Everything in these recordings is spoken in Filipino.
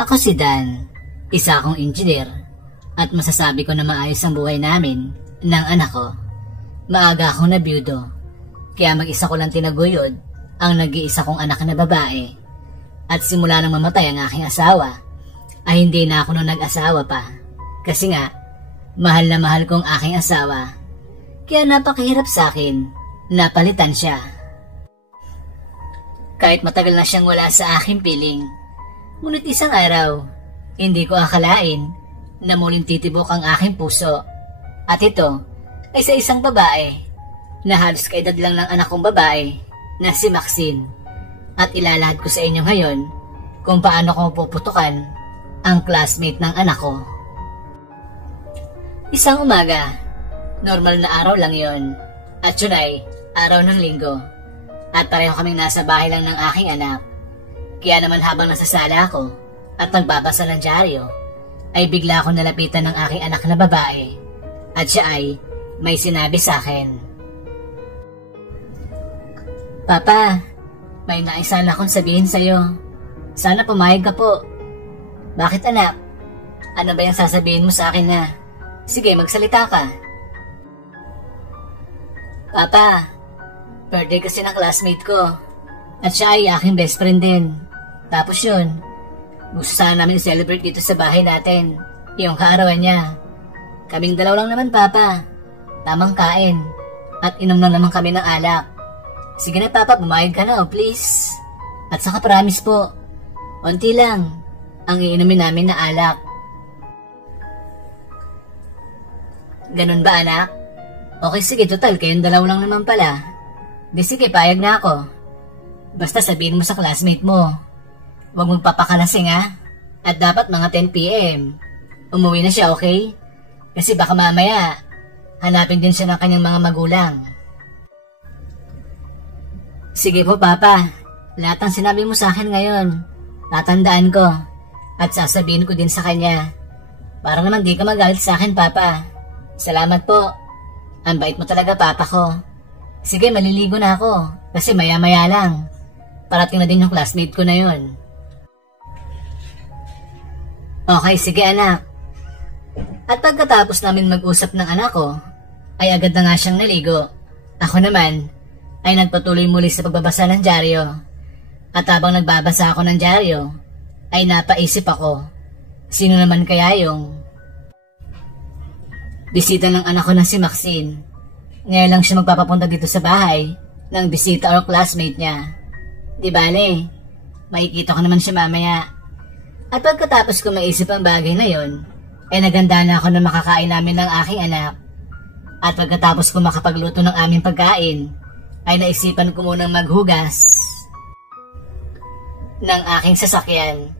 Ako si Dan, isa akong engineer, at masasabi ko na maayos ang buhay namin ng anak ko. Maaga akong nabiyudo, kaya mag-isa ko lang tinaguyod ang nag-iisa kong anak na babae. At simula nang mamatay ang aking asawa, ay hindi na ako nung nag-asawa pa. Kasi nga, mahal na mahal kong aking asawa. Kaya napakahirap sa akin, napalitan siya. Kahit matagal na siyang wala sa aking piling, ngunit isang araw, hindi ko akalain na muling titibok ang aking puso. At ito ay sa isang babae na halos kaedad lang ng anak kong babae na si Maxine. At ilalahad ko sa inyo ngayon kung paano ko puputukan ang classmate ng anak ko. Isang umaga, normal na araw lang yon, at yun ay araw ng linggo. At pareho kaming nasa bahay lang ng aking anak. Kaya naman habang nasa sala ako at nagbabasa ng dyaryo, ay bigla akong nalapitan ng aking anak na babae. At siya ay may sinabi sa akin. Papa, may nais sana akong sabihin sa'yo. Sana pumayag ka po. Bakit anak? Ano ba yung sasabihin mo sa akin na? Sige, magsalita ka. Papa, birthday kasi ng classmate ko. At siya ay aking best friend din. Tapos yun, gusto sana namin celebrate dito sa bahay natin. Yung kaarawan niya. Kaming dalaw lang naman, Papa. Tamang kain. At inom na naman kami ng alak. Sige na, Papa, pumayag ka na, please. At saka promise po, onti lang ang iinumin namin na alak. Ganun ba, anak? Okay, sige, total, kayong dalaw lang naman pala. Di sige, payag na ako. Basta sabihin mo sa classmate mo, huwag mong papakalasing ha. At dapat mga 10 PM. Umuwi na siya, okay? Kasi baka mamaya, hanapin din siya ng kanyang mga magulang. Sige po, Papa. Lahat ng sinabi mo sa akin ngayon, tatandaan ko. At sasabihin ko din sa kanya. Para naman di ka magalit sa akin, Papa. Salamat po. Ang bait mo talaga, Papa ko. Sige, maliligo na ako. Kasi maya-maya lang. Parating na din yung classmate ko na yun. Okay, sige anak. At pagkatapos namin mag-usap ng anak ko, ay agad na nga siyang naligo. Ako naman, ay nagpatuloy muli sa pagbabasa ng dyaryo. At habang nagbabasa ako ng dyaryo, ay napaisip ako, sino naman kaya yung bisita ng anak ko na si Maxine. Ngayon lang siya magpapapunta dito sa bahay ng bisita or classmate niya. Di bale, makikita ko naman siya mamaya. At pagkatapos ko maisip ang bagay na yon, ay naganda na ako na makakain namin ng aking anak. At pagkatapos ko makapagluto ng aming pagkain, ay naisipan ko munang maghugas ng aking sasakyan.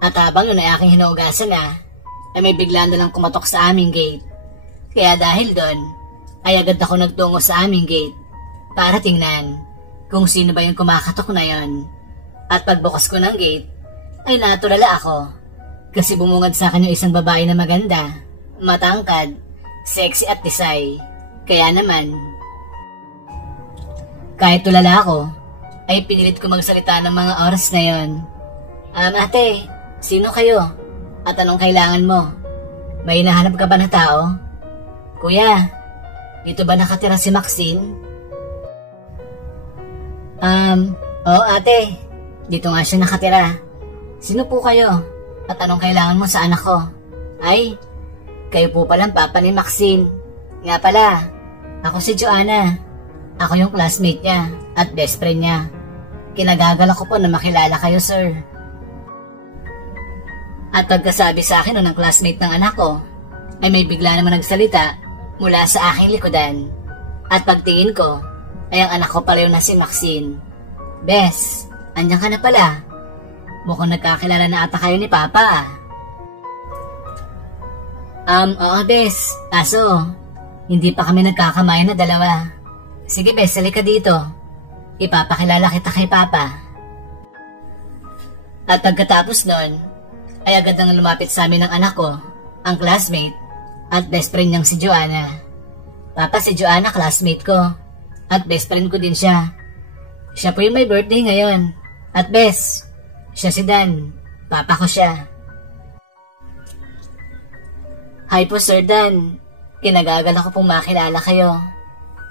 At habang yun ay aking hinugasan na, ay may bigla na lang kumatok sa aming gate. Kaya dahil doon, ay agad ako nagtungo sa aming gate para tingnan kung sino ba yung kumakatok na yon. At pagbukas ko ng gate, ay natulala ako kasi bumungad sa akin yung isang babae na maganda, matangkad, sexy at tisay. Kaya naman, kahit tulala ako, ay pinilit ko magsalita ng mga oras na yon. Ate, sino kayo? At anong kailangan mo? May hinahanap ka ba na tao? Kuya, dito ba nakatira si Maxine? Oo ate, dito nga siya nakatira. Sino po kayo? At anong kailangan mo sa anak ko? Ay, kayo po palang papa ni Maxine. Nga pala, ako si Joanna. Ako yung classmate niya at best friend niya. Kinagagala ko po na makilala kayo, sir. At pagkasabi sa akin ng classmate ng anak ko, ay may bigla naman nagsalita mula sa aking likodan. At pagtingin ko, ay ang anak ko pala yung na si Maxine. Bes, andyan ka na pala. Mukhang nagkakilala na ata kayo ni Papa. Oo Bes, kaso, hindi pa kami nagkakamayan na dalawa. Sige Bes, halika dito. Ipapakilala kita kay Papa. At pagkatapos nun, ay agad nang lumapit sa amin ng anak ko, ang classmate, at best friend niyang si Joanna. Papa, si Joanna, classmate ko. At best friend ko din siya. Siya po yung may birthday ngayon. At best, siya si Dan. Papa ko siya. Hi po, Sir Dan. Kinagagal ako pong makilala kayo.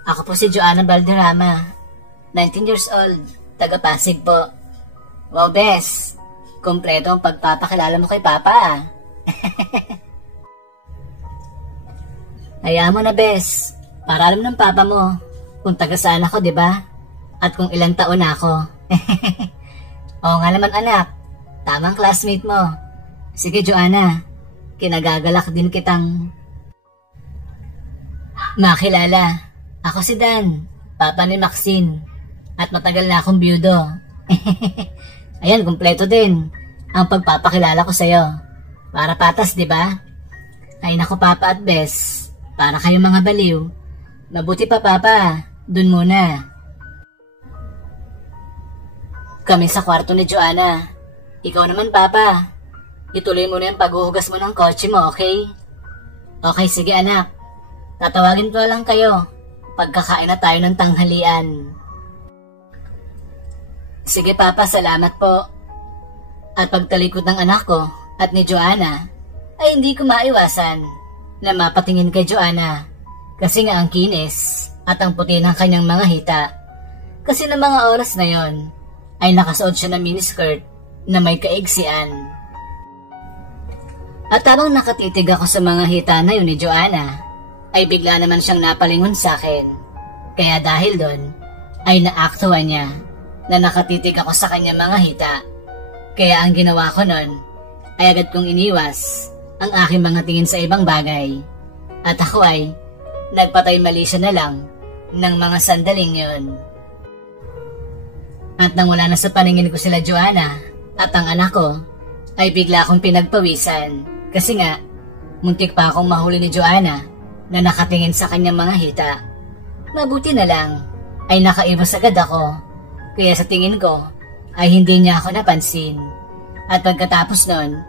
Ako po si Joanna Valderrama, 19 years old, taga Pasig po. Wow, Bes. Kompleto ang pagpapakilala mo kay Papa ah. Hayaan mo na, Bes. Para alam ng Papa mo kung taga saan ako, di ba? At kung ilang taon na ako. Oo nga naman, anak. Tamang classmate mo. Sige, Joanna. Kinagagalak din kitang makilala. Ako si Dan, Papa ni Maxine. At matagal na akong byudo. Ayan, kumpleto din ang pagpapakilala ko sa'yo. Para patas, di ba? Ay naku, Papa at Bes. Para kayong mga baliw. Mabuti pa, Papa. Dun muna. Kami sa kwarto ni Joanna. Ikaw naman, Papa. Ituloy mo na yung paghuhugas mo ng kotse mo, okay? Okay, sige anak. Tatawagin ko lang kayo. Pagkakain na tayo ng tanghalian. Sige, Papa, salamat po. At pagtalikod ng anak ko at ni Joanna, ay hindi ko maiwasan na mapatingin kay Joanna. Kasi nga ang kinis at ang puti ng kanyang mga hita. Kasi ng mga oras na yon ay nakasuot siya ng miniskirt na may kaigsian. At habang nakatitig ako sa mga hita na yun ni Joanna, ay bigla naman siyang napalingon sa akin. Kaya dahil doon, ay naaktuhan niya na nakatitig ako sa kanyang mga hita. Kaya ang ginawa ko noon, ay agad kong iniwas ang aking mga tingin sa ibang bagay. At ako ay nagpatay mali siya na lang ng mga sandaling yon. At nang wala na sa paningin ko sila Joanna at ang anak ko, ay bigla akong pinagpawisan. Kasi nga, muntik pa akong mahuli ni Joanna na nakatingin sa kanyang mga hita. Mabuti na lang ay nakaiwas agad ako. Kaya sa tingin ko ay hindi niya ako napansin. At pagkatapos nun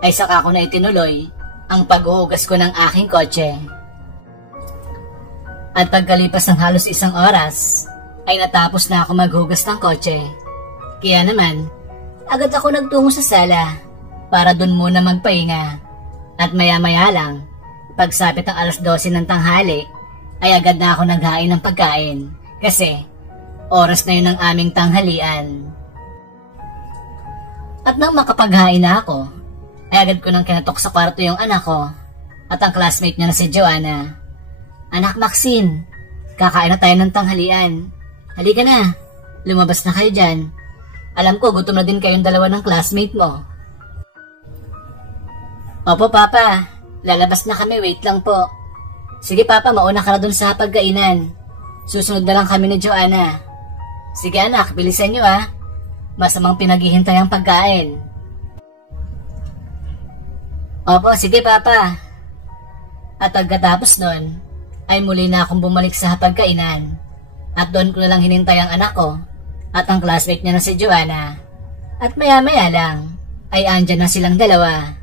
ay saka ko na itinuloy ang paghuhugas ko ng aking kotse. At pagkalipas ng halos isang oras ay natapos na ako maghugas ng kotse. Kaya naman, agad ako nagtungo sa sala para dun muna magpahinga. At maya-maya lang, pagsapit ng alas 12 ng tanghali, ay agad na ako naghain ng pagkain. Kasi, oras na yun ng aming tanghalian. At nang makapaghain na ako, ay agad ko nang kinatok sa kwarto yung anak ko at ang classmate niya na si Joanna. Anak Maxine, kakain na tayo ng tanghalian. Halika na, lumabas na kayo dyan. Alam ko, gutom na din kayong dalawa ng classmate mo. Opo, Papa. Lalabas na kami. Wait lang po. Sige, Papa. Mauna ka na dun sa pagkainan. Susunod na lang kami ni Joanna. Sige, anak. Bilisan nyo, ah. Masamang pinaghihintay ang pagkain. Opo, sige, Papa. At pagkatapos nun, ay muli na akong bumalik sa pagkainan. At doon ko na lang hinintay ang anak ko at ang classmate niya na si Joanna. At maya-maya lang, ay andyan na silang dalawa.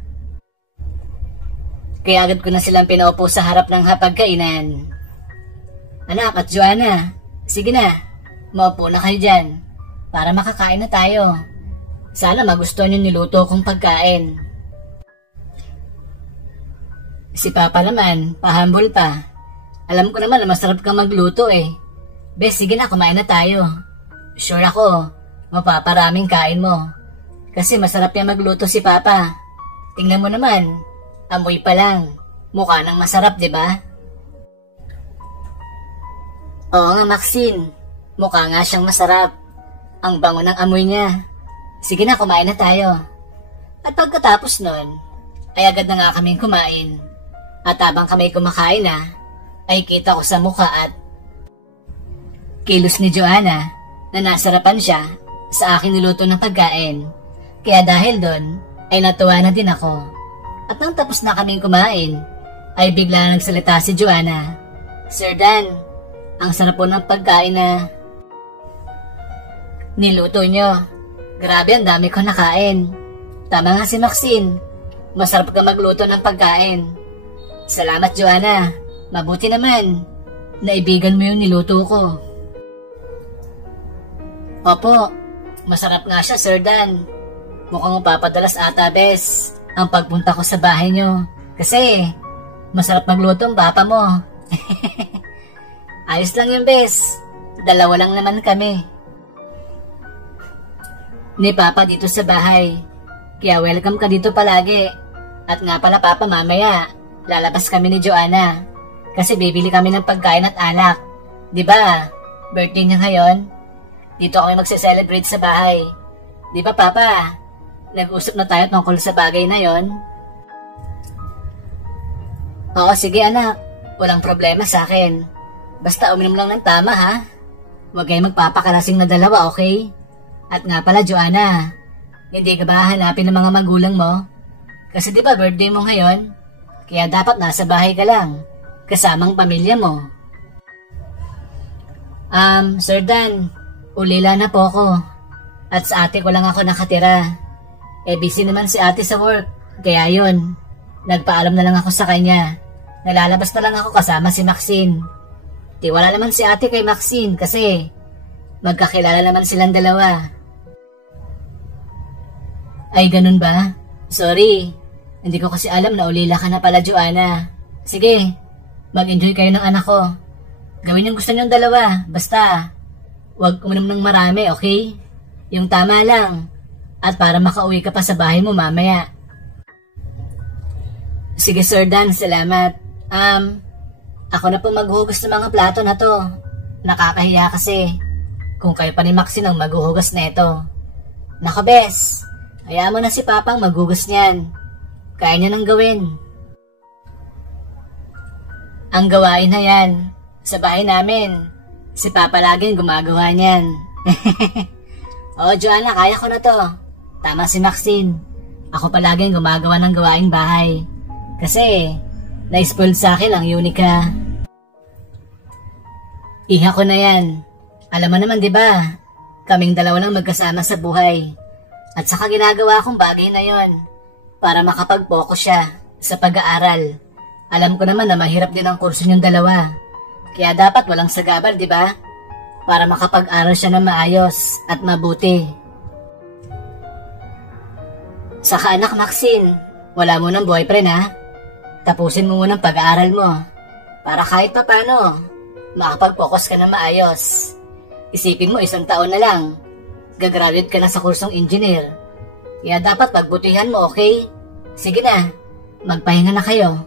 Kaya agad ko na silang pinaupo sa harap ng hapagkainan. Anak at Joanna, sige na, maupo na kayo dyan para makakain na tayo. Sana magustuhan yung niluto kong pagkain. Si Papa naman, pahambol pa. Alam ko naman na masarap kang magluto eh. Bes, sige na, kumain na tayo. Sure ako, mapaparaming kain mo. Kasi masarap yan magluto si Papa. Tingnan mo naman. Amoy pa lang. Mukha nang masarap, di ba? Oo nga, Maxine. Mukha nga siyang masarap. Ang bango ng amoy niya. Sige na, kumain na tayo. At pagkatapos nun, ay agad na nga kaming kumain. At habang kami kumakain na, ay kita ko sa mukha at kilos ni Joanna na nasarapan siya sa aking niluto ng pagkain. Kaya dahil doon, ay natuwa na din ako. At nang tapos na kaming kumain, ay bigla nagsalita si Joanna. Sir Dan, ang sarap po ng pagkain na niluto nyo. Grabe, ang dami ko nakain. Tama nga si Maxine, masarap ka magluto ng pagkain. Salamat, Joanna. Mabuti naman. Naibigan mo yung niluto ko. Opo, masarap nga siya, Sir Dan. Mukhang mapapadalas ata, Bes, ang pagpunta ko sa bahay nyo. Kasi Masarap magluto ang papa mo. Ayos lang yun, bes. Dalawa lang naman kami. Ni Papa dito sa bahay. Kaya welcome ka dito palagi. At nga pala Papa, mamaya lalabas kami ni Joanna. Kasi bibili kami ng pagkain at alak. Diba? Birthday niya ngayon. Dito kami magse-celebrate sa bahay. Diba Papa? Nag-usap na tayo tungkol sa bagay na yon. Oo, sige anak. Walang problema sa akin. Basta uminom lang ng tama ha. Huwag kayo magpapakalasing na dalawa, okay? At nga pala Joanna, hindi ka ba hanapin ng mga magulang mo? Kasi di ba birthday mo ngayon? Kaya dapat nasa bahay ka lang, kasamang pamilya mo. Sir Dan, ulila na po ako. At sa ate ko lang ako nakatira. Busy naman si ate sa work, kaya yun. Nagpaalam na lang ako sa kanya. Nalalabas na lang ako kasama si Maxine. Tiwala naman si ate kay Maxine kasi magkakilala naman silang dalawa. Ay, ganun ba? Sorry, hindi ko kasi alam na ulila ka na pala, Joanna. Sige, mag-enjoy kayo ng anak ko. Gawin yung gusto niyong dalawa, basta huwag uminom ng marami, okay? Yung tama lang, at para makauwi ka pa sa bahay mo mamaya. Sige Sir Dan, salamat. Ako na po maghuhugas ng mga plato na to. Nakakahiya kasi kung kayo pa ni Maxine ang maghuhugas na ito. Nako bes, hayaan mo na si Papang maghugas niyan. Kaya niya nang gawin. Ang gawain na yan, sa bahay namin, si Papa laging gumagawa niyan. Oo Joanna, kaya ko na to. Tama si Maxine. Ako palaging gumagawa ng gawain bahay. Kasi na-spoiled sa akin ang Unica. Iha ko na yan. Alam mo naman diba, kaming dalawa lang magkasama sa buhay. At saka ginagawa kong bagay na yon para makapag-focus siya sa pag-aaral. Alam ko naman na mahirap din ang kurso niyong dalawa. Kaya dapat walang sagabal, diba? Para makapag-aral siya ng maayos at mabuti. Saka anak Maxine, wala mo ng boyfriend ha? Tapusin mo muna ang pag-aaral mo para kahit pa paano makapag-focus ka na maayos. Isipin mo 1 taon na lang, gagraduate ka na sa kursong engineer. Kaya dapat pagbutihan mo, okay? Sige na, magpahinga na kayo.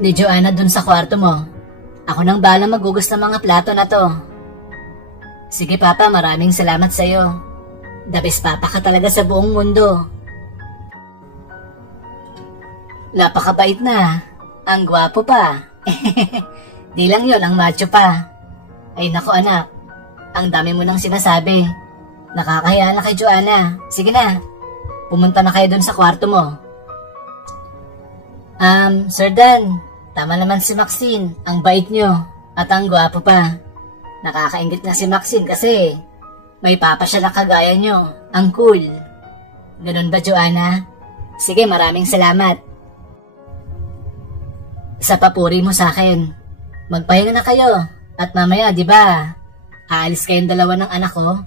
Ni Joanna dun sa kwarto mo. Ako nang bahala maghugas ng mga plato na to. Sige Papa, maraming salamat sa'yo. The best Papa ka talaga sa buong mundo. Napakabait na. Ang gwapo pa. Di lang yon, ang macho pa. Ay nako anak, ang dami mo nang sinasabi. Nakakahiya na kay Joanna. Sige na, pumunta na kayo dun sa kwarto mo. Sir Dan, tama naman si Maxine. Ang bait nyo at ang gwapo pa. Nakakaingit na si Maxine kasi may papa siya na kagaya nyo. Ang cool. Ganun ba Joanna? Sige, maraming salamat sa papuri mo sa akin. Magpahinga na kayo. At mamaya, di ba? Aalis kayong dalawa ng anak ko.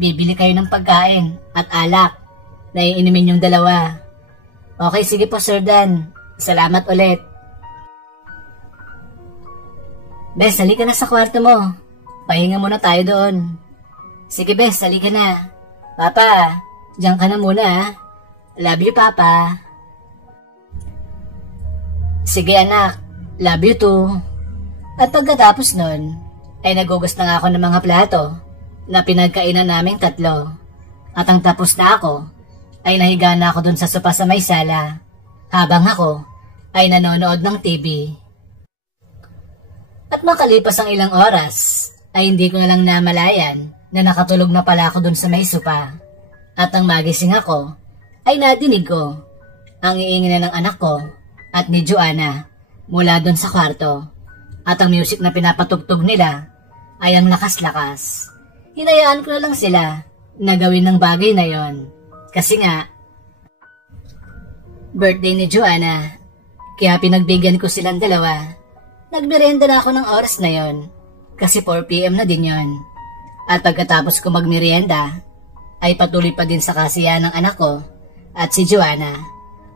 Bibili kayo ng pagkain at alak na iinimin yung dalawa. Okay, sige po Sir Dan. Salamat ulit. Bes, halika na sa kwarto mo. Pahinga muna tayo doon. Sige Bes, halika na. Papa, diyan ka na muna. Love you Papa. Sige anak, love you too. At pagkatapos nun, ay nagugas na nga ako ng mga plato na pinagkainan naming 3. At ang tapos na ako, ay nahiga na ako dun sa sopa sa may sala, habang ako ay nanonood ng TV. At makalipas ang ilang oras, ay hindi ko na lang namalayan na nakatulog na pala ako dun sa may sopa. At ang magising ako, ay nadinig ko ang iingin na ng anak ko at ni Joanna mula dun sa kwarto. At ang music na pinapatugtog nila ay ang lakas-lakas. Hinayaan ko na lang sila na gawin ng bagay na yon. Kasi nga, birthday ni Joanna, kaya pinagbigyan ko silang dalawa. Nagmerienda na ako ng oras na yon, kasi 4 PM na din yon. At pagkatapos ko magmerienda, ay patuloy pa din sa kasiyahan ng anak ko at si Joanna.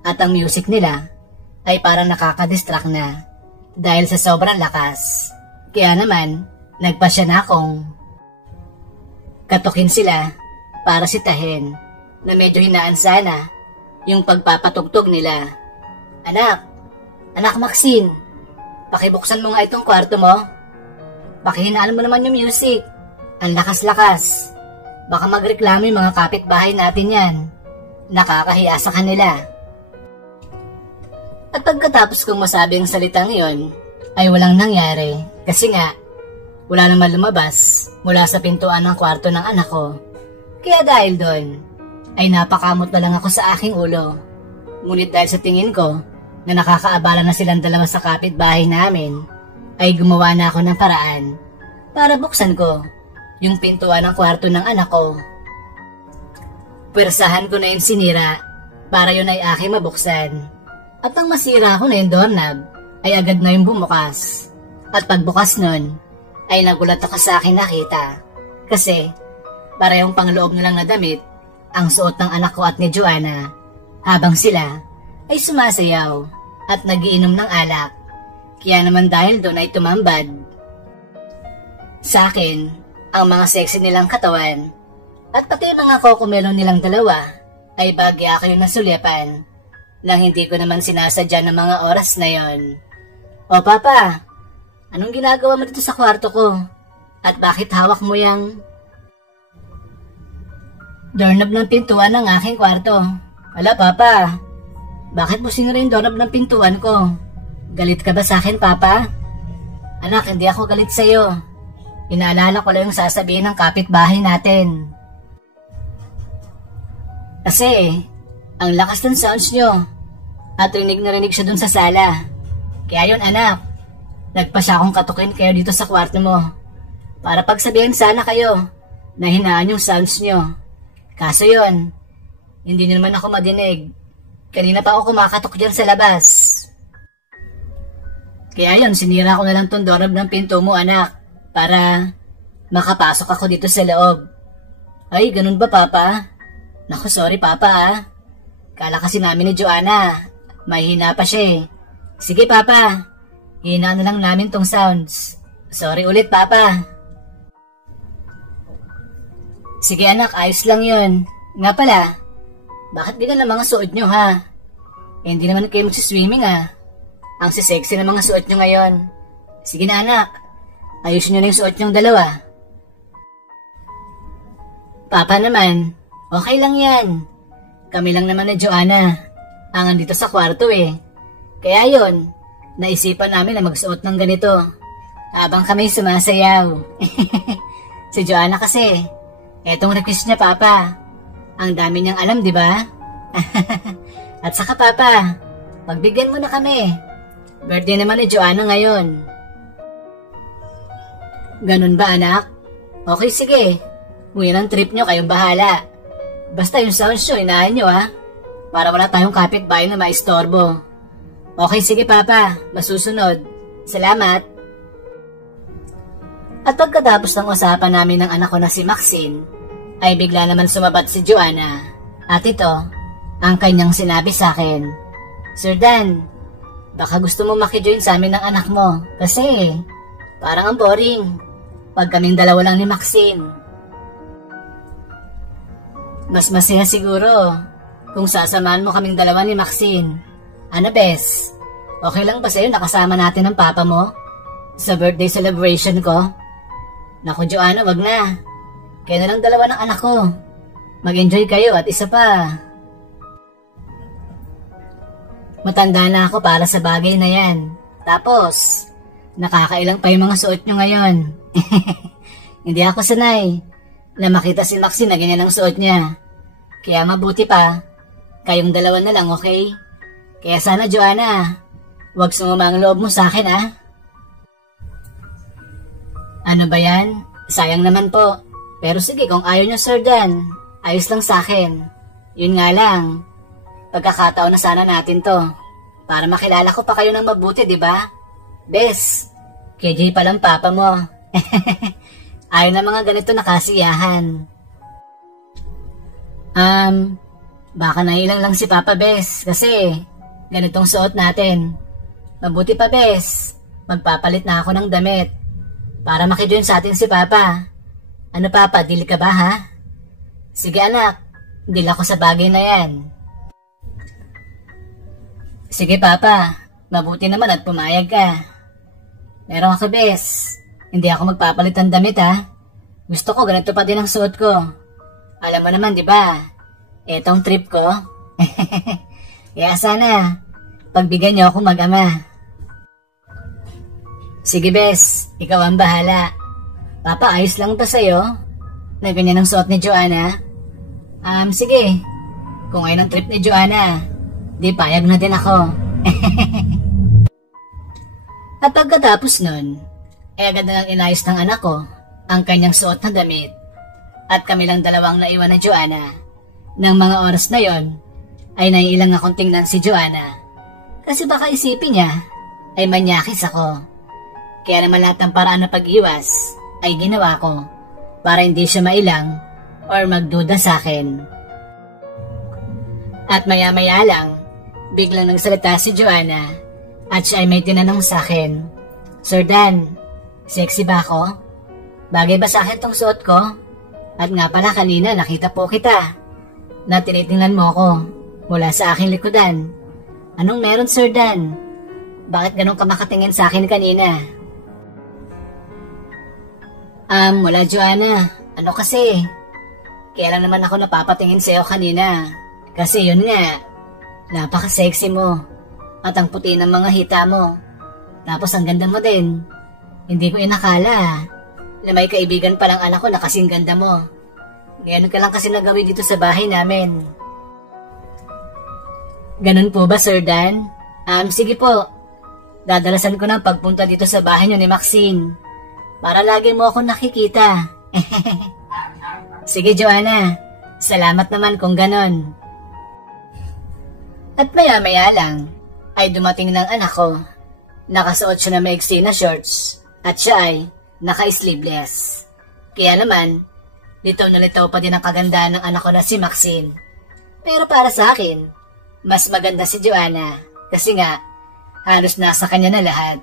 At ang music nila ay parang nakakadistract na dahil sa sobrang lakas. Kaya naman, nagpasya na akong katukin sila para sitahin na medyo hinaan sana yung pagpapatugtog nila. Anak Maxine, pakibuksan mo nga itong kwarto mo. Pakihinaan mo naman yung music. Ang lakas-lakas. Baka magreklamo yung mga kapitbahay natin yan. Nakakahiya sa kanila. At pagkatapos kong masabi ang salitang iyon, ay walang nangyari kasi nga, wala naman lumabas mula sa pintuan ng kwarto ng anak ko. Kaya dahil doon, ay napakamot na lang ako sa aking ulo. Ngunit dahil sa tingin ko na nakakaabala na silang dalawa sa kapitbahay namin, ay gumawa na ako ng paraan para buksan ko yung pintuan ng kwarto ng anak ko. Pwersahan ko na yung sinira para yun ay aking mabuksan. At nang masira ko na yung doorknob, ay agad na yung bumukas. At pagbukas nun, ay nagulat ako sa aking nakita. Kasi, parehong pangloob na lang na damit ang suot ng anak ko at ni Joanna, habang sila ay sumasayaw at nagiinom ng alak. Kaya naman dahil doon ay tumambad sa akin ang mga sexy nilang katawan, at pati mga kokomelo nilang dalawa ay bagya ako yung nasulyapan nang hindi ko naman sinasadya ng mga oras na yon. O Papa, anong ginagawa mo dito sa kwarto ko? At bakit hawak mo yung doorknob ng pintuan ng aking kwarto? Wala Papa, bakit mo sinira yung doorknob ng pintuan ko? Galit ka ba sa akin Papa? Anak, hindi ako galit sa'yo. Inaalala ko lang yung sasabihin ng kapitbahay natin. Kasi, ang lakas ng sounds nyo at rinig na rinig siya dun sa sala. Kaya yun anak, nagpasya akong katukin kayo dito sa kwarto mo para pagsabihin sana kayo na hinaan yung sounds nyo. Kaso yun, hindi nyo naman ako madinig. Kanina pa ako kumakatok dyan sa labas. Kaya yun, sinira ko na lang tong doorknob ng pinto mo anak para makapasok ako dito sa loob. Ay, ganun ba Papa? Naku, sorry Papa ah. Kala kasi namin ni Joanna, mahina pa siya eh. Sige Papa, hinaan na lang namin tong sounds. Sorry ulit Papa. Sige anak, ayos lang yun. Nga pala, bakit ganyan ang mga suot nyo ha? Eh, hindi naman kayo magsiswimming ah. Ang sisexy ng mga suot nyo ngayon. Sige na anak, ayusin nyo na yung suot nyong dalawa. Papa naman, okay lang yan. Kami lang naman ni Joanna ang andito sa kwarto eh. Kaya yon, naisipan namin na magsuot ng ganito habang kami sumasayaw. Si Joanna kasi, etong request niya Papa. Ang dami niyang alam, di ba? At saka Papa, pagbigyan mo na kami. Birthday naman ni Joanna ngayon. Ganun ba anak? Okay sige, uwi ng trip nyo, kayong bahala. Basta yung sounds nyo, inahin nyo ha. Para wala tayong kapitbahay na maistorbo. Okay sige Papa, masusunod. Salamat. At pagkatapos ng usapan namin ng anak ko na si Maxine, ay bigla naman sumabat si Joanna. At ito, ang kanyang sinabi sa akin, Sir Dan, baka gusto mo makijoin sa amin ng anak mo. Kasi, parang ang boring pag kaming dalawa lang ni Maxine. Mas masaya siguro kung sasamahan mo kaming dalawa ni Maxine. Ano Bes? Okay lang ba sa'yo nakasama natin ang papa mo sa birthday celebration ko? Naku Joanna, wag na. Kaya na lang dalawa ng anak ko. Mag-enjoy kayo at isa pa. Matanda na ako para sa bagay na yan. Tapos, nakakailang pa yung mga suot nyo ngayon. Hindi ako sanay na makita si Maxine na ganyan ang suot niya. Kaya mabuti pa, kayong dalawa na lang, okay? Kaya sana Joanna, huwag sumama ang loob mo sa akin ah. Ano ba yan? Sayang naman po. Pero sige, kung ayaw nyo Sir Dan, ayos lang sa akin. Yun nga lang, pagkakataon na sana natin to. Para makilala ko pa kayo ng mabuti, di ba? Bes, KJ palang papa mo. Ayaw na mga ganito na kasiyahan. Baka nailang lang si Papa Bes kasi ganitong suot natin. Mabuti pa, bes. Magpapalit na ako ng damit para makijoin sa atin si Papa. Ano, Papa, dili ka ba, ha? Sige, anak. Dili ako sa bagay na yan. Sige, Papa. Mabuti naman at pumayag ka. Meron ako, bes. Hindi ako magpapalit ng damit, ha? Gusto ko ganito pa din ang suot ko. Alam mo naman, di ba? Etong trip ko. Kaya sana, pagbigyan niyo ako mag-ama. Sige, bes. Ikaw ang bahala. Papa, ayos lang ba sa'yo? Na ganyan ang suot ni Joanna? Sige. Kung ayun ang trip ni Joanna, di payag na din ako. At pagkatapos nun, agad na lang inayos ng anak ko ang kanyang suot na damit. At kami lang dalawang naiwan na Joanna. Nang mga oras na yon, ay naiilang akong tingnan si Joanna. Kasi baka isipin niya ay manyakis ako. Kaya naman lahat ng paraan na pag-iwas ay ginawa ko para hindi siya mailang or magduda sa akin. At maya-maya lang, biglang nagsalita si Joanna at siya ay may tinanong sa akin, Sir Dan, sexy ba ako? Bagay ba sa akin tong suot ko? At nga pala kanina nakita po kita na tinitingnan mo ko mula sa aking likodan. Anong meron, Sir Dan? Bakit ganun ka makatingin sa akin kanina? Wala, Joanna. Ano kasi? Kaya lang naman ako napapatingin sa'yo kanina. Kasi yun nga, napaka-sexy mo. At ang puti ng mga hita mo. Tapos ang ganda mo din. Hindi ko inakala na may kaibigan palang anak ko na kasing ganda mo. Ngayon ka lang kasi nagawin dito sa bahay namin. Ganun po ba, Sir Dan? Sige po. Dadalasan ko ng pagpunta dito sa bahay niyo ni Maxine. Para lagi mo ako nakikita. Sige, Joanna. Salamat naman kung ganon. At maya-maya lang, ay dumating ng anak ko. Nakasuot siya na maigsi na shorts. At siya ay naka-sleeveless. Kaya naman, litaw na litaw pa din ang kagandahan ng anak ko na si Maxine. Pero para sa akin, mas maganda si Joanna. Kasi nga, halos nasa kanya na lahat.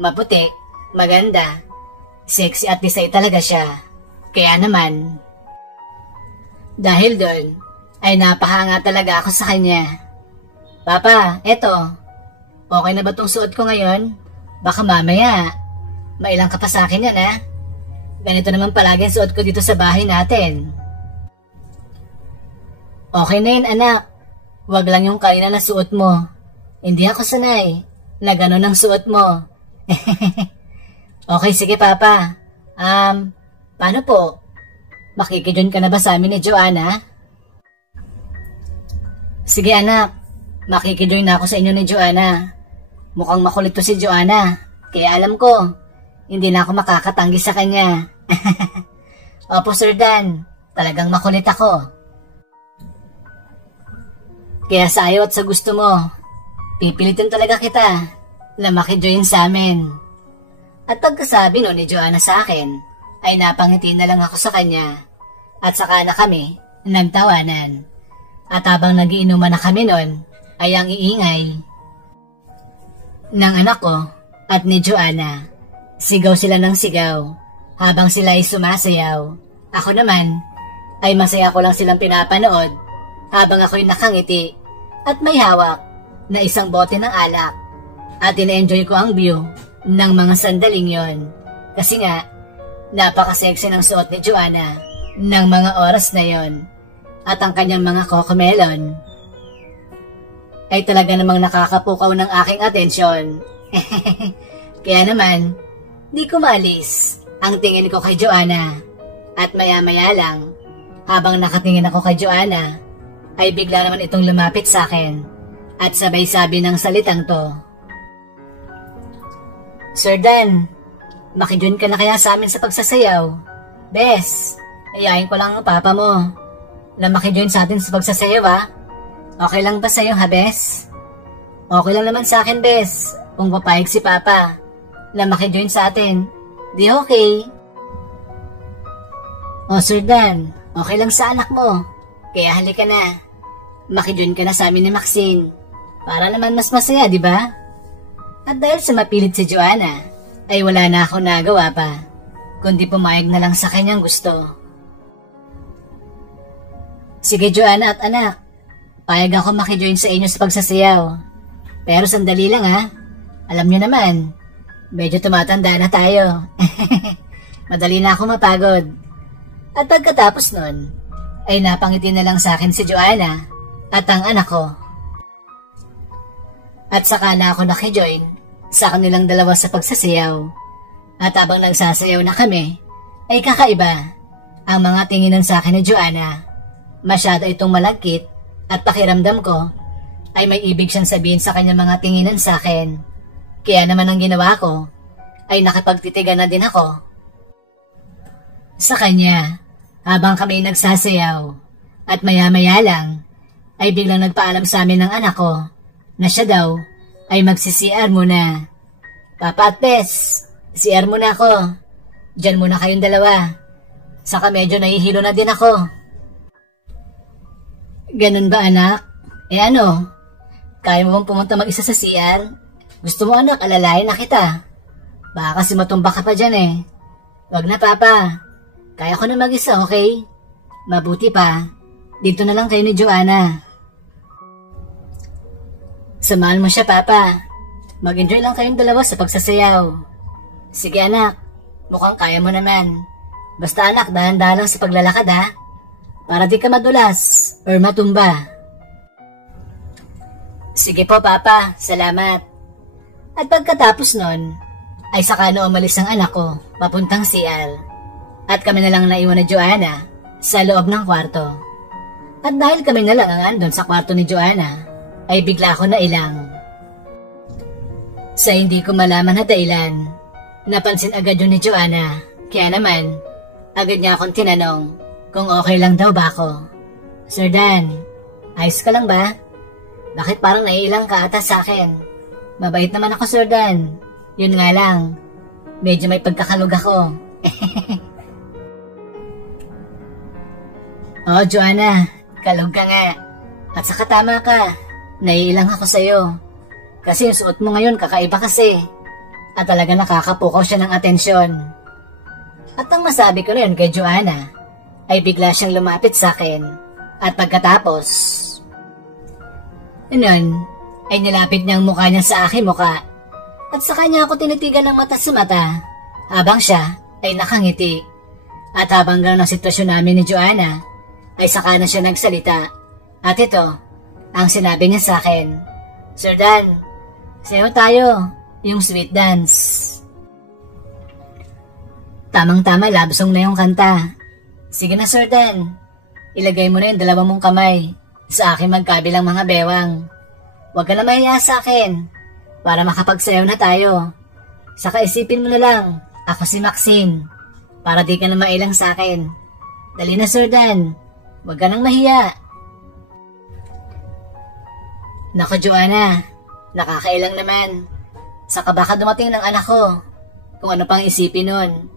Maputi, maganda, sexy at disay talaga siya. Kaya naman, dahil doon, ay napahanga talaga ako sa kanya. Papa, eto, okay na ba tong suot ko ngayon? Baka mamaya, mailang ka pa sa akin yan, ha? Ganito naman palagi ang suot ko dito sa bahay natin. Okay na yun, anak. Huwag lang yung kanina na suot mo. Hindi ako sanay na gano'n ang suot mo. Okay, sige, Papa. Paano po? Makikijoin ka na ba sa amin ni Joanna? Sige, anak. Makikijoin na ako sa inyo ni Joanna. Mukhang makulit to si Joanna. Kaya alam ko, hindi na ako makakatanggi sa kanya. Opo, Sir Dan. Talagang makulit ako. Kaya sa ayaw at sa gusto mo, pipilitin talaga kita na makijoin sa amin. At pagkasabi no ni Joanna sa akin, ay napangiti na lang ako sa kanya. At saka na kami nagtawanan. At habang nagiinuman na kami nun, ay ang iingay ng anak ko at ni Joanna. Sigaw sila ng sigaw habang sila ay sumasayaw. Ako naman ay masaya ko lang silang pinapanood habang ako'y nakangiti at may hawak na isang bote ng alak. At ina-enjoy ko ang view ng mga sandaling yon. Kasi nga, napaka-sexy ng suot ni Joanna ng mga oras na yon. At ang kanyang mga cocomelon ay talaga namang nakakapukaw ng aking atensyon. Kaya naman, di ko maalis ang tingin ko kay Joanna. At maya-maya lang, habang nakatingin ako kay Joanna, ay bigla naman itong lumapit sa akin at sabay sabi ng salitang to, Sir Dan, makijoin ka na kaya sa amin sa pagsasayaw? Bes, ayayin ko lang ang papa mo na makijoin sa atin sa pagsasayaw, ha? Okay lang ba sa'yo, ha, Bes? Okay lang naman sa akin, Bes, kung papayag si Papa na makijoin sa atin. Di okay? O, Sir Dan, okay lang sa anak mo. Kaya halika na. Makijoin ka na sa amin ni Maxine. Para naman mas masaya, di ba? At dahil sa mapilit si Joanna, ay wala na ako nagawa pa, kundi pumayag na lang sa kanyang gusto. Sige Joanna at anak, payag ako makijoin sa inyo sa pagsasayaw. Pero sandali lang ha, alam niyo naman, medyo tumatanda na tayo. Madali na ako mapagod. At pagkatapos nun, ay napangiti na lang sa akin si Joanna at ang anak ko. At saka na ako nakijoin sa kanilang dalawa sa pagsasayaw. At habang nagsasayaw na kami, ay kakaiba ang mga tinginan sa akin ni Joanna. Masyado itong malagkit at pakiramdam ko ay may ibig siyang sabihin sa kanya mga tinginan sa akin. Kaya naman ang ginawa ko ay nakipagtitigan na din ako sa kanya habang kami nagsasayaw. At maya-maya lang ay biglang nagpaalam sa amin ng anak ko na siya daw ay magsi-CR muna. Papa at Bes, CR muna ako. Diyan muna kayong dalawa. Saka medyo nahihilo na din ako. Ganun ba anak? Ano? Kaya mo bang pumunta mag-isa sa CR? Gusto mo anak, alalayan na kita. Baka kasi matumba ka pa dyan eh. Wag na papa. Kaya ko na mag-isa, okay? Mabuti pa, dito na lang kayo ni Joanna. Samahan mo siya papa. Mag-enjoy lang kayong dalawa sa pagsasayaw. Sige anak, mukhang kaya mo naman. Basta anak, dahan-dahan lang sa paglalakad ha. Para di ka madulas or matumba. Sige po papa, salamat. At pagkatapos nun, ay saka na umalis ang anak ko papuntang CR. At kami na lang naiwan ni Joanna sa loob ng kwarto. At dahil kami na lang ang andon sa kwarto ni Joanna, ay bigla ko na ilang. Sa hindi ko malaman na dahilan, napansin agad yun ni Joanna. Kaya naman, agad niya akong tinanong kung okay lang daw ba ako. Sir Dan, ayos ka lang ba? Bakit parang naiilang ka ata sa akin? Mabait naman ako Sir Dan. Yun nga lang, medyo may pagkakalug ako. Oh Joanna, kalog ka nga. At saka tama ka, naiilang ako sa'yo. Kasi yung suot mo ngayon kakaiba kasi. At talaga nakakapukaw siya ng atensyon. At ang masabi ko na yun kay Joanna, ay bigla siyang lumapit sa akin. At pagkatapos, nun, ay nilapit niya ang mukha niya sa aking mukha. At sa kanya ako tinitigan ng mata sa mata, habang siya ay nakangiti. At habang gano'n ang sitwasyon namin ni Joanna, ay saka na siya nagsalita. At ito, ang sinabi niya sa akin, Sir Dan, sayo tayo, yung sweet dance. Tamang-tama, love song na yung kanta. Sige na Sir Dan, ilagay mo na yung dalawa mong kamay sa aking magkabilang mga bewang. Huwag ka na mahiya sa akin, para makapagsayaw na tayo. Saka isipin mo na lang, ako si Maxine, para di ka na mailang sa akin. Dali na Sir Dan, huwag ka nang mahiya. Naku Joanna, nakakailang naman. Saka baka dumating ng anak ko, kung ano pang isipin nun.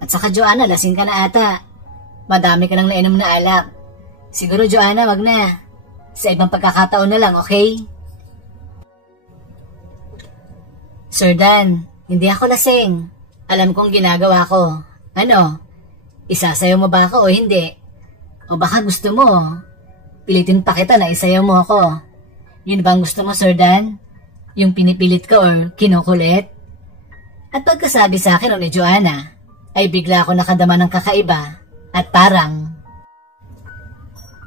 At saka Joanna, lasing ka na ata. Madami ka nang nainom na alak. Siguro Joanna, wag na. Sa ibang pagkakataon na lang, okay? Sir Dan, hindi ako lasing. Alam kong ginagawa ko. Ano? Isasayaw mo ba ako o hindi? O baka gusto mo, pilitin pa kita na isayaw mo ako. Yun bang gusto mo Sir Dan? Yung pinipilit ko or kinukulit? At pagkasabi sa akin ni Joanna, ay bigla ako nakadama ng kakaiba at parang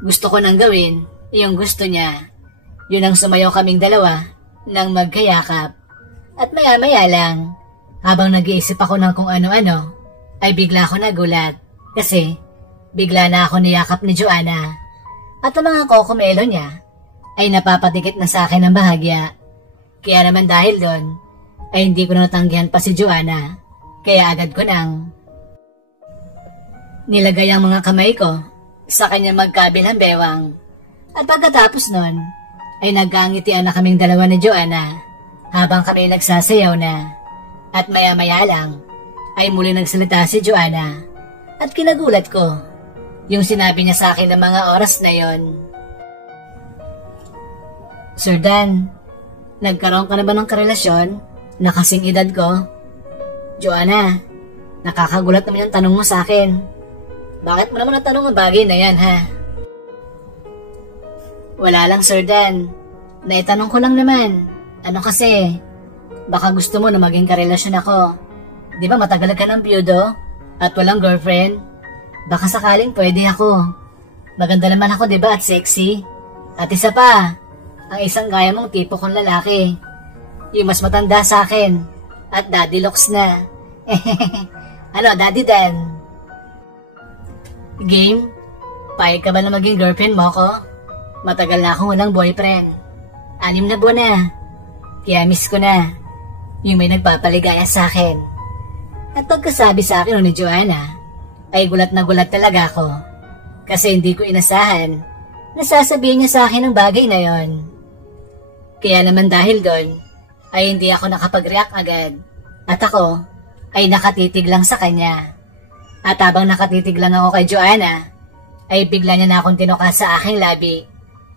gusto ko nang gawin yung gusto niya. Yun ang sumayaw kaming dalawa nang magkayakap. At maya-maya lang, habang nag-iisip ako ng kung ano-ano, ay bigla ako nagulat kasi bigla na ako niyakap ni Joanna at ang mga kokomelo niya ay napapatikit na sa akin ng bahagya. Kaya naman dahil doon, ay hindi ko natanggihan pa si Joanna, kaya agad ko nang nilagay ang mga kamay ko sa kanyang magkabilang bewang. At pagkatapos nun, ay nagkangitian na kaming dalawa ni Joanna habang kami nagsasayaw na. At maya-maya lang, ay muli nagsalita si Joanna. At kinagulat ko, yung sinabi niya sa akin ng mga oras na yon. Sir Dan, Nagkaroon ka na ba ng karelasyon na kasing edad ko? Joanna, nakakagulat naman yung tanong mo sa akin. Bakit mo naman natanong ang bagay na yan, ha? Wala lang, Sir Dan. Naitanong ko lang naman. Ano kasi, baka gusto mo na maging karelasyon ako. Di ba matagal ka ng byudo at walang girlfriend? Baka sakaling pwede ako. Maganda naman ako, di ba, at sexy? At isa pa, ang isang gaya mong tipo kong lalaki. Yung mas matanda sa akin at daddy looks na. Ano, Daddy Dan? Game? Payag ka ba na maging girlfriend mo ko? Matagal na akong walang boyfriend. 6 na buwan na. Kaya miss ko na yung may nagpapaligaya sa akin. At pagkasabi sa akin ni Joanna, ay gulat na gulat talaga ako. Kasi hindi ko inasahan na sasabihin niya sa akin ang bagay na yon. Kaya naman dahil doon, ay hindi ako nakapag-react agad. At ako ay nakatitig lang sa kanya. At habang nakatitig lang ako kay Joanna, ay bigla niya na akong tinuka sa aking labi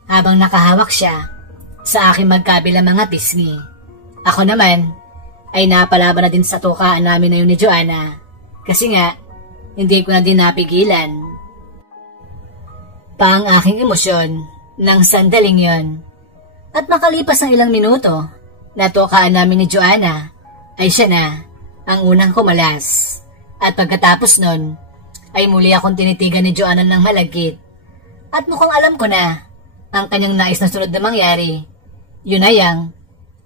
habang nakahawak siya sa aking magkabilang mga pisngi. Ako naman ay napalaban na din sa tukaan namin na yun ni Joanna kasi nga hindi ko na din napigilan pa ang aking emosyon ng sandaling yon. At makalipas ang ilang minuto na tukaan namin ni Joanna ay siya na ang unang kumalas. At pagkatapos nun ay muli akong tinitigan ni Joanna ng malagkit at mukhang alam ko na ang kanyang nais na sunod na mangyari. Yun ay ang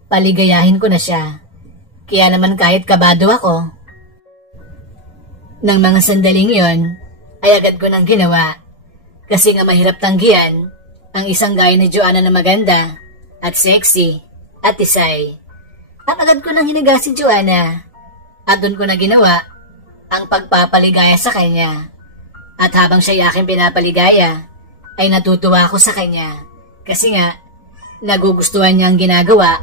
paligayahin ko na siya. Kaya naman kahit kabado ako, ng mga sandaling yon ay agad ko nang ginawa. Kasi nga mahirap tanggihan ang isang gaya ni Joanna na maganda at sexy at tisay. At agad ko nang hiniga si Joanna at doon ko na ginawa ang pagpapaligaya sa kanya. At habang siya aking pinapaligaya, ay natutuwa ako sa kanya kasi nga nagugustuhan niya ang ginagawa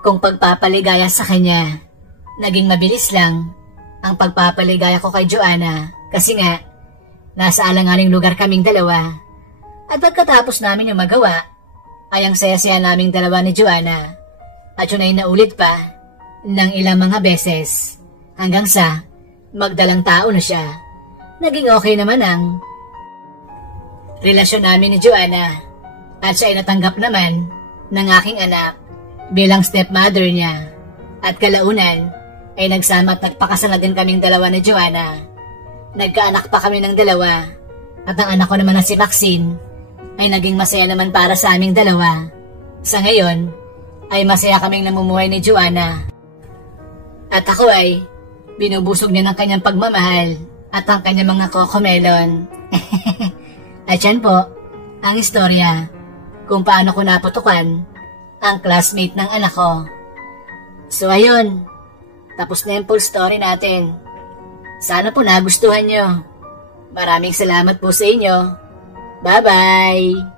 kung pagpapaligaya sa kanya. Naging mabilis lang ang pagpapaligaya ko kay Joanna kasi nga nasa alanganing lugar kaming dalawa. At pagkatapos namin yung magawa ay ang saya-saya naming dalawa ni Joanna. At yun ay naulit pa ng ilang mga beses hanggang sa magdalang tao na siya. Naging okay naman ang relasyon namin ni Joanna at siya ay natanggap naman ng aking anak bilang stepmother niya. At kalaunan ay nagsama at nagpakasal na din kaming dalawa ni Joanna. Nagkaanak pa kami ng dalawa at ang anak ko naman na si Maxine ay naging masaya naman para sa aming dalawa. Sa ngayon ay masaya kaming namumuhay ni Joanna. At ako ay binubusog niya ng kanyang pagmamahal at ang kanyang mga cocomelon. At yan po ang istorya kung paano ko naputukan ang classmate ng anak ko. So ayun, tapos na yung full story natin. Sana po nagustuhan nyo. Maraming salamat po sa inyo. Bye-bye!